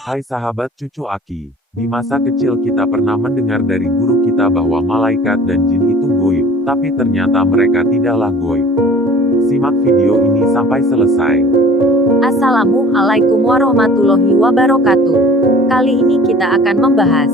Hai sahabat cucu Aki, di masa kecil kita pernah mendengar dari guru kita bahwa malaikat dan jin itu goib, tapi ternyata mereka tidaklah goib. Simak video ini sampai selesai. Assalamualaikum warahmatullahi wabarakatuh. Kali ini kita akan membahas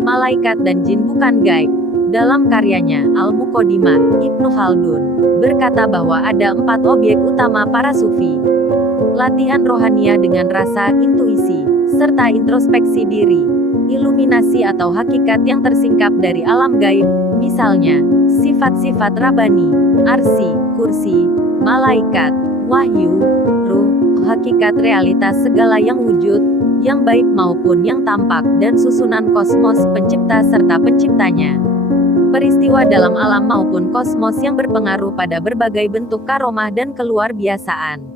malaikat dan jin bukan gaib. Dalam karyanya, Al-Muqaddimah, Ibnu Khaldun berkata bahwa ada 4 objek utama para sufi. Latihan rohania dengan rasa intuisi, serta introspeksi diri. Iluminasi atau hakikat yang tersingkap dari alam gaib, misalnya, sifat-sifat Rabbani, arsi, kursi, malaikat, wahyu, ruh, hakikat realitas segala yang wujud, yang baik maupun yang tampak, dan susunan kosmos, pencipta serta penciptanya. Peristiwa dalam alam maupun kosmos yang berpengaruh pada berbagai bentuk karomah dan keluar biasaan.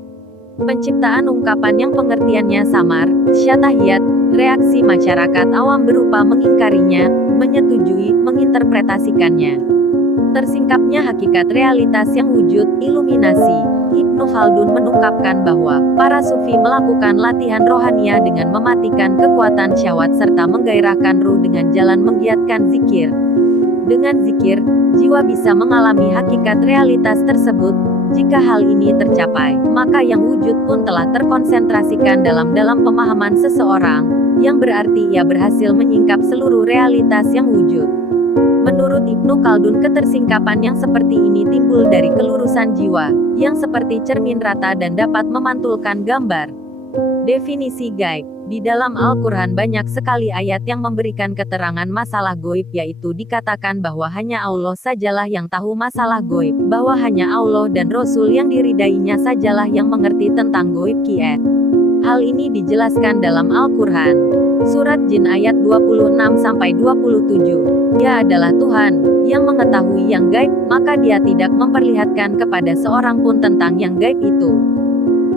Penciptaan ungkapan yang pengertiannya samar, syatahiyat, reaksi masyarakat awam berupa mengingkarinya, menyetujui, menginterpretasikannya. Tersingkapnya hakikat realitas yang wujud, iluminasi. Ibnu Khaldun mengungkapkan bahwa para sufi melakukan latihan rohania dengan mematikan kekuatan syahwat serta menggairahkan ruh dengan jalan menggiatkan zikir. Dengan zikir, jiwa bisa mengalami hakikat realitas tersebut. Jika hal ini tercapai, maka yang wujud pun telah terkonsentrasikan dalam pemahaman seseorang, yang berarti ia berhasil menyingkap seluruh realitas yang wujud. Menurut Ibnu Khaldun, ketersingkapan yang seperti ini timbul dari kelurusan jiwa, yang seperti cermin rata dan dapat memantulkan gambar. Definisi gaib. Di dalam Al-Quran banyak sekali ayat yang memberikan keterangan masalah goib, yaitu dikatakan bahwa hanya Allah sajalah yang tahu masalah goib, bahwa hanya Allah dan Rasul yang diridainya sajalah yang mengerti tentang goib kiat. Hal ini dijelaskan dalam Al-Quran. Surat Jin ayat 26-27. Dia adalah Tuhan, yang mengetahui yang gaib, maka dia tidak memperlihatkan kepada seorang pun tentang yang gaib itu.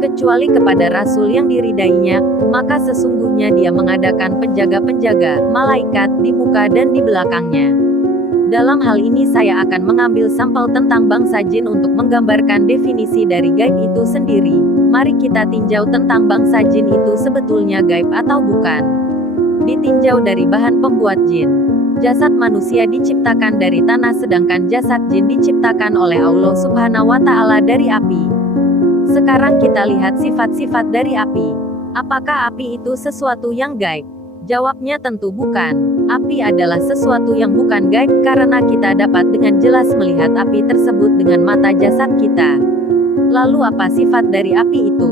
Kecuali kepada Rasul yang diridainya, maka sesungguhnya dia mengadakan penjaga-penjaga, malaikat, di muka dan di belakangnya. Dalam hal ini saya akan mengambil sampel tentang bangsa jin untuk menggambarkan definisi dari gaib itu sendiri. Mari kita tinjau tentang bangsa jin itu sebetulnya gaib atau bukan. Ditinjau dari bahan pembuat jin. Jasad manusia diciptakan dari tanah sedangkan jasad jin diciptakan oleh Allah Subhanahu wa Ta'ala dari api. Sekarang kita lihat sifat-sifat dari api. Apakah api itu sesuatu yang gaib? Jawabnya tentu bukan. Api adalah sesuatu yang bukan gaib karena kita dapat dengan jelas melihat api tersebut dengan mata jasad kita. Lalu apa sifat dari api itu?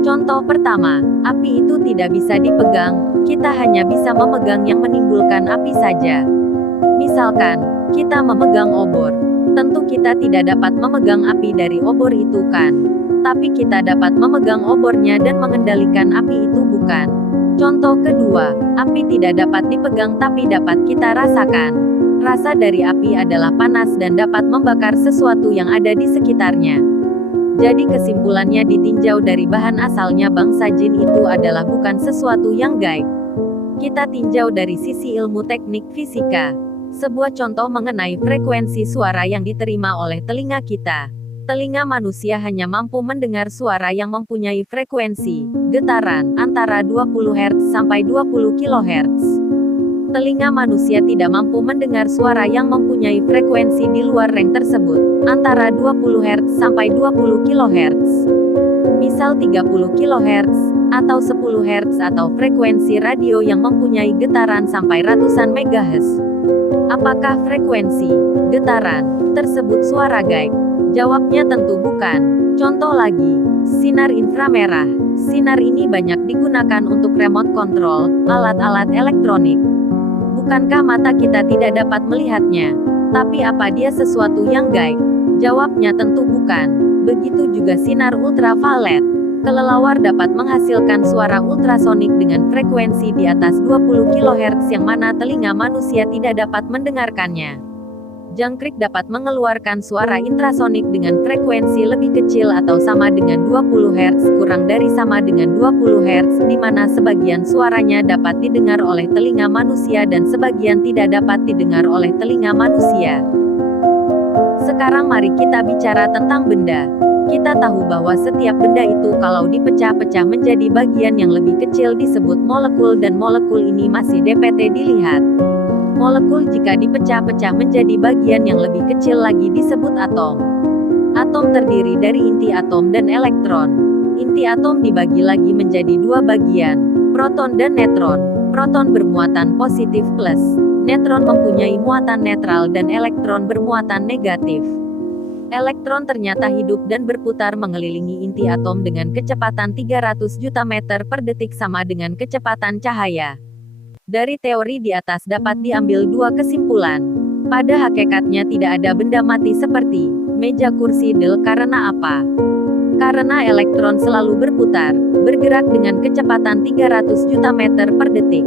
Contoh pertama, api itu tidak bisa dipegang, kita hanya bisa memegang yang menimbulkan api saja. Misalkan, kita memegang obor. Tentu kita tidak dapat memegang api dari obor itu kan? Tapi kita dapat memegang obornya dan mengendalikan api itu bukan? Contoh kedua, api tidak dapat dipegang tapi dapat kita rasakan. Rasa dari api adalah panas dan dapat membakar sesuatu yang ada di sekitarnya. Jadi kesimpulannya ditinjau dari bahan asalnya bangsa jin itu adalah bukan sesuatu yang gaib. Kita tinjau dari sisi ilmu teknik fisika. Sebuah contoh mengenai frekuensi suara yang diterima oleh telinga kita. Telinga manusia hanya mampu mendengar suara yang mempunyai frekuensi getaran antara 20 Hz sampai 20 kHz. Telinga manusia tidak mampu mendengar suara yang mempunyai frekuensi di luar range tersebut, antara 20 Hz sampai 20 kHz. Misal 30 kHz, atau 10 Hz atau frekuensi radio yang mempunyai getaran sampai ratusan MHz. Apakah frekuensi getaran tersebut suara gaib? Jawabnya tentu bukan. Contoh lagi, sinar inframerah. Sinar ini banyak digunakan untuk remote control, alat-alat elektronik. Bukankah mata kita tidak dapat melihatnya? Tapi apa dia sesuatu yang gaib? Jawabnya tentu bukan. Begitu juga sinar ultraviolet. Kelelawar dapat menghasilkan suara ultrasonik dengan frekuensi di atas 20 kHz yang mana telinga manusia tidak dapat mendengarkannya. Jangkrik dapat mengeluarkan suara intrasonik dengan frekuensi lebih kecil atau sama dengan 20 Hz kurang dari sama dengan 20 Hz, di mana sebagian suaranya dapat didengar oleh telinga manusia dan sebagian tidak dapat didengar oleh telinga manusia. Sekarang mari kita bicara tentang benda. Kita tahu bahwa setiap benda itu kalau dipecah-pecah menjadi bagian yang lebih kecil disebut molekul dan molekul ini masih dapat dilihat. Molekul jika dipecah-pecah menjadi bagian yang lebih kecil lagi disebut atom. Atom terdiri dari inti atom dan elektron. Inti atom dibagi lagi menjadi dua bagian, proton dan neutron. Proton bermuatan positif plus, neutron mempunyai muatan netral dan elektron bermuatan negatif. Elektron ternyata hidup dan berputar mengelilingi inti atom dengan kecepatan 300 juta meter per detik sama dengan kecepatan cahaya. Dari teori di atas dapat diambil dua kesimpulan. Pada hakikatnya tidak ada benda mati seperti meja kursi Dell karena apa? Karena elektron selalu berputar, bergerak dengan kecepatan 300 juta meter per detik.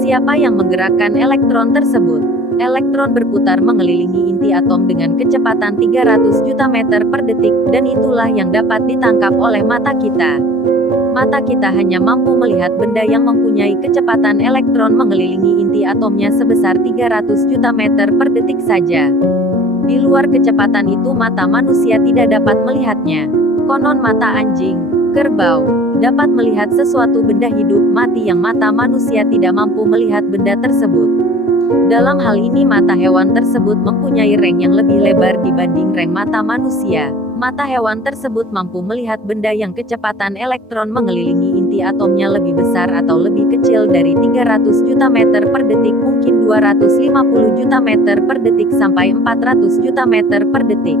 Siapa yang menggerakkan elektron tersebut? Elektron berputar mengelilingi inti atom dengan kecepatan 300 juta meter per detik, dan itulah yang dapat ditangkap oleh mata kita. Mata kita hanya mampu melihat benda yang mempunyai kecepatan elektron mengelilingi inti atomnya sebesar 300 juta meter per detik saja. Di luar kecepatan itu mata manusia tidak dapat melihatnya. Konon mata anjing, kerbau, dapat melihat sesuatu benda hidup mati yang mata manusia tidak mampu melihat benda tersebut. Dalam hal ini mata hewan tersebut mempunyai reng yang lebih lebar dibanding reng mata manusia. Mata hewan tersebut mampu melihat benda yang kecepatan elektron mengelilingi inti atomnya lebih besar atau lebih kecil dari 300 juta meter per detik, mungkin 250 juta meter per detik sampai 400 juta meter per detik.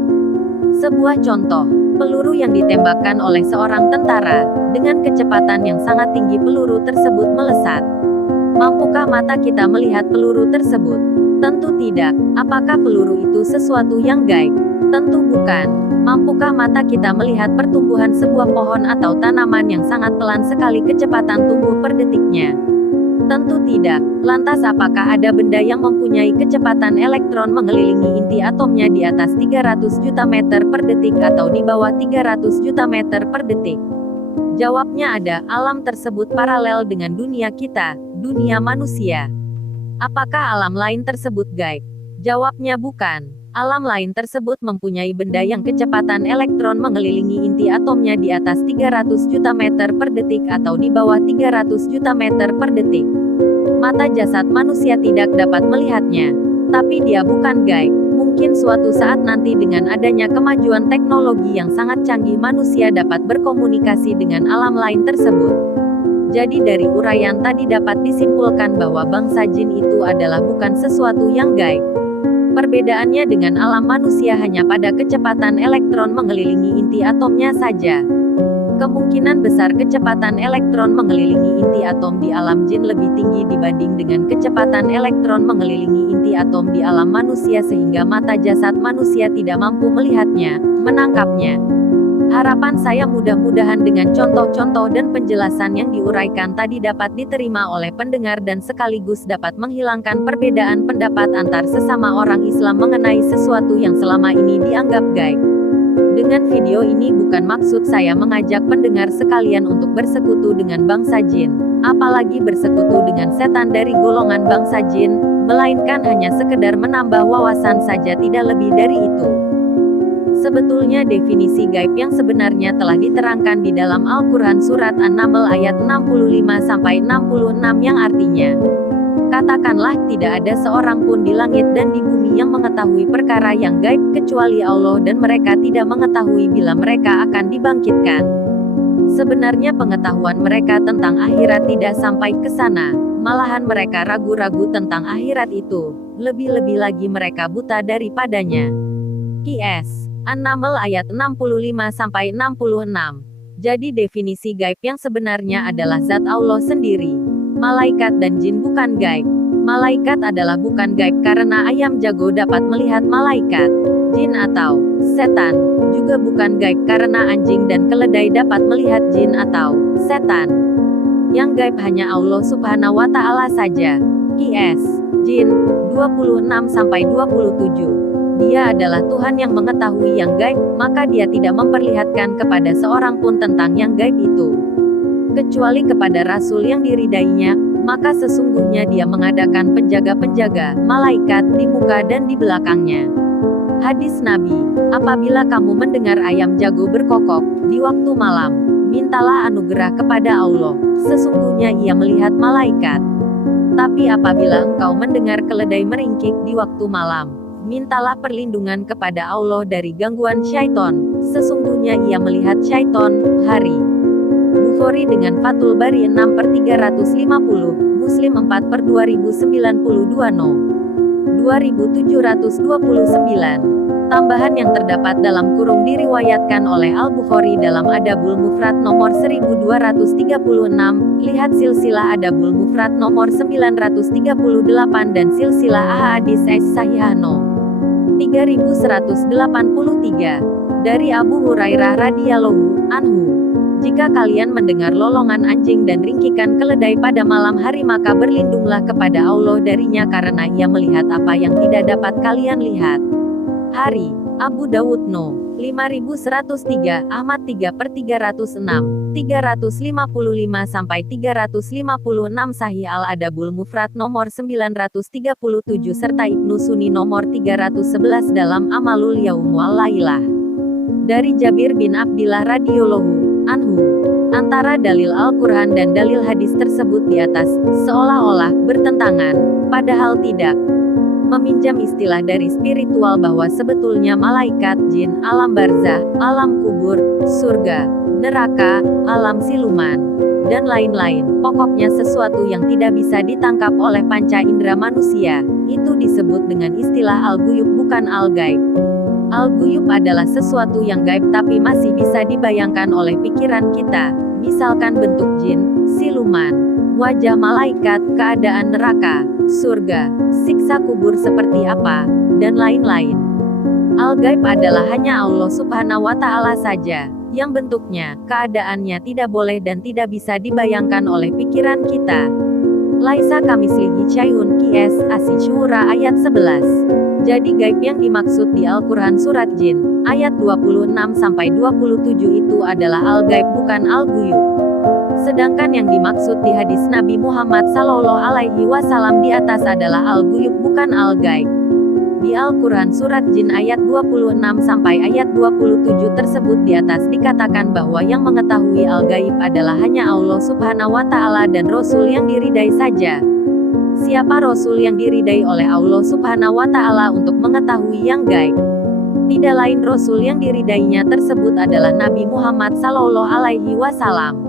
Sebuah contoh, peluru yang ditembakkan oleh seorang tentara, dengan kecepatan yang sangat tinggi peluru tersebut melesat. Mampukah mata kita melihat peluru tersebut? Tentu tidak. Apakah peluru itu sesuatu yang gaib? Tentu bukan. Mampukah mata kita melihat pertumbuhan sebuah pohon atau tanaman yang sangat pelan sekali kecepatan tumbuh per detiknya? Tentu tidak. Lantas apakah ada benda yang mempunyai kecepatan elektron mengelilingi inti atomnya di atas 300 juta meter per detik atau di bawah 300 juta meter per detik? Jawabnya ada. Alam tersebut paralel dengan dunia kita, dunia manusia. Apakah alam lain tersebut gaib? Jawabnya bukan. Alam lain tersebut mempunyai benda yang kecepatan elektron mengelilingi inti atomnya di atas 300 juta meter per detik atau di bawah 300 juta meter per detik. Mata jasad manusia tidak dapat melihatnya. Tapi dia bukan gaib. Mungkin suatu saat nanti dengan adanya kemajuan teknologi yang sangat canggih manusia dapat berkomunikasi dengan alam lain tersebut. Jadi dari uraian tadi dapat disimpulkan bahwa bangsa jin itu adalah bukan sesuatu yang gaib. Perbedaannya dengan alam manusia hanya pada kecepatan elektron mengelilingi inti atomnya saja. Kemungkinan besar kecepatan elektron mengelilingi inti atom di alam jin lebih tinggi dibanding dengan kecepatan elektron mengelilingi inti atom di alam manusia sehingga mata jasad manusia tidak mampu melihatnya, menangkapnya. Harapan saya mudah-mudahan dengan contoh-contoh dan penjelasan yang diuraikan tadi dapat diterima oleh pendengar dan sekaligus dapat menghilangkan perbedaan pendapat antar sesama orang Islam mengenai sesuatu yang selama ini dianggap gaib. Dengan video ini bukan maksud saya mengajak pendengar sekalian untuk bersekutu dengan bangsa jin, apalagi bersekutu dengan setan dari golongan bangsa jin, melainkan hanya sekedar menambah wawasan saja tidak lebih dari itu. Sebetulnya definisi gaib yang sebenarnya telah diterangkan di dalam Al-Quran Surat An-Naml ayat 65-66 yang artinya, katakanlah tidak ada seorang pun di langit dan di bumi yang mengetahui perkara yang gaib kecuali Allah dan mereka tidak mengetahui bila mereka akan dibangkitkan. Sebenarnya pengetahuan mereka tentang akhirat tidak sampai ke sana, malahan mereka ragu-ragu tentang akhirat itu, lebih-lebih lagi mereka buta daripadanya. Qs. An-Naml ayat 65-66. Jadi definisi gaib yang sebenarnya adalah zat Allah sendiri. Malaikat dan jin bukan gaib. Malaikat adalah bukan gaib karena ayam jago dapat melihat malaikat. Jin atau setan juga bukan gaib karena anjing dan keledai dapat melihat jin atau setan. Yang gaib hanya Allah Subhanahu wa Ta'ala saja. Qs. Jin 26-27. Dia adalah Tuhan yang mengetahui yang gaib, maka dia tidak memperlihatkan kepada seorang pun tentang yang gaib itu. Kecuali kepada Rasul yang diridainya, maka sesungguhnya dia mengadakan penjaga-penjaga, malaikat, di muka dan di belakangnya. Hadis Nabi, apabila kamu mendengar ayam jago berkokok di waktu malam, mintalah anugerah kepada Allah, sesungguhnya ia melihat malaikat. Tapi apabila engkau mendengar keledai meringkik di waktu malam, mintalah perlindungan kepada Allah dari gangguan syaiton, sesungguhnya ia melihat syaiton. Hari Bukhari dengan Fathul Bari 6/350, Muslim 4/2092 No. 2729. Tambahan yang terdapat dalam kurung diriwayatkan oleh Al-Bukhari dalam Adabul Mufrad nomor 1236, lihat silsilah Adabul Mufrad nomor 938 dan silsilah Ahadits As-Sahihah No. 3183. Dari Abu Hurairah radhiyallahu anhu, jika kalian mendengar lolongan anjing dan ringkikan keledai pada malam hari maka berlindunglah kepada Allah darinya karena ia melihat apa yang tidak dapat kalian lihat. Hari Abu Dawud No. 5103, Ahmad 3/306, 355-356 Sahih Al-Adabul Mufrad nomor 937 serta Ibnu Sunni nomor 311 dalam Amalul Yaum wal Lailah. Dari Jabir bin Abdillah radhiyallahu anhu, antara dalil Al-Quran dan dalil hadis tersebut di atas seolah-olah bertentangan, padahal tidak. Meminjam istilah dari spiritual bahwa sebetulnya malaikat, jin, alam barzah, alam kubur, surga, neraka, alam siluman, dan lain-lain, pokoknya sesuatu yang tidak bisa ditangkap oleh panca indera manusia, itu disebut dengan istilah al-guyub bukan al-gaib. Al-guyub adalah sesuatu yang gaib tapi masih bisa dibayangkan oleh pikiran kita, misalkan bentuk jin, siluman, wajah malaikat, keadaan neraka, surga, siksa kubur seperti apa, dan lain-lain. Al-gaib adalah hanya Allah Subhanahu wa Ta'ala saja, yang bentuknya, keadaannya tidak boleh dan tidak bisa dibayangkan oleh pikiran kita. Laisa kamitslihi syai'un Qs Asy-Syura ayat 11. Jadi gaib yang dimaksud di Al-Quran surat Jin, ayat 26-27 itu adalah al-gaib bukan al-guyub. Sedangkan yang dimaksud di hadis Nabi Muhammad Sallallahu Alaihi Wasallam di atas adalah al-guyub bukan al-gaib. Di Al-Quran surat Jin ayat 26 sampai ayat 27 tersebut di atas dikatakan bahwa yang mengetahui al-gaib adalah hanya Allah Subhanahu wa Ta'ala dan Rasul yang diridai saja. Siapa Rasul yang diridai oleh Allah Subhanahu wa Ta'ala untuk mengetahui yang gaib? Tidak lain Rasul yang diridainya tersebut adalah Nabi Muhammad Sallallahu Alaihi Wasallam.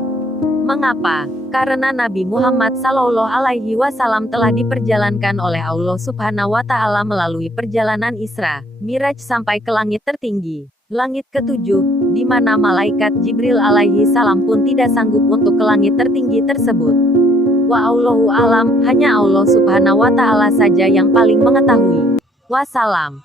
Mengapa? Karena Nabi Muhammad Sallallahu Alaihi Wasallam telah diperjalankan oleh Allah Subhanahu wa Ta'ala melalui perjalanan Isra, Miraj sampai ke langit tertinggi, langit ketujuh, di mana malaikat Jibril alaihi salam pun tidak sanggup untuk ke langit tertinggi tersebut. Wa Allahu alam, hanya Allah Subhanahu wa Ta'ala saja yang paling mengetahui. Wassalam.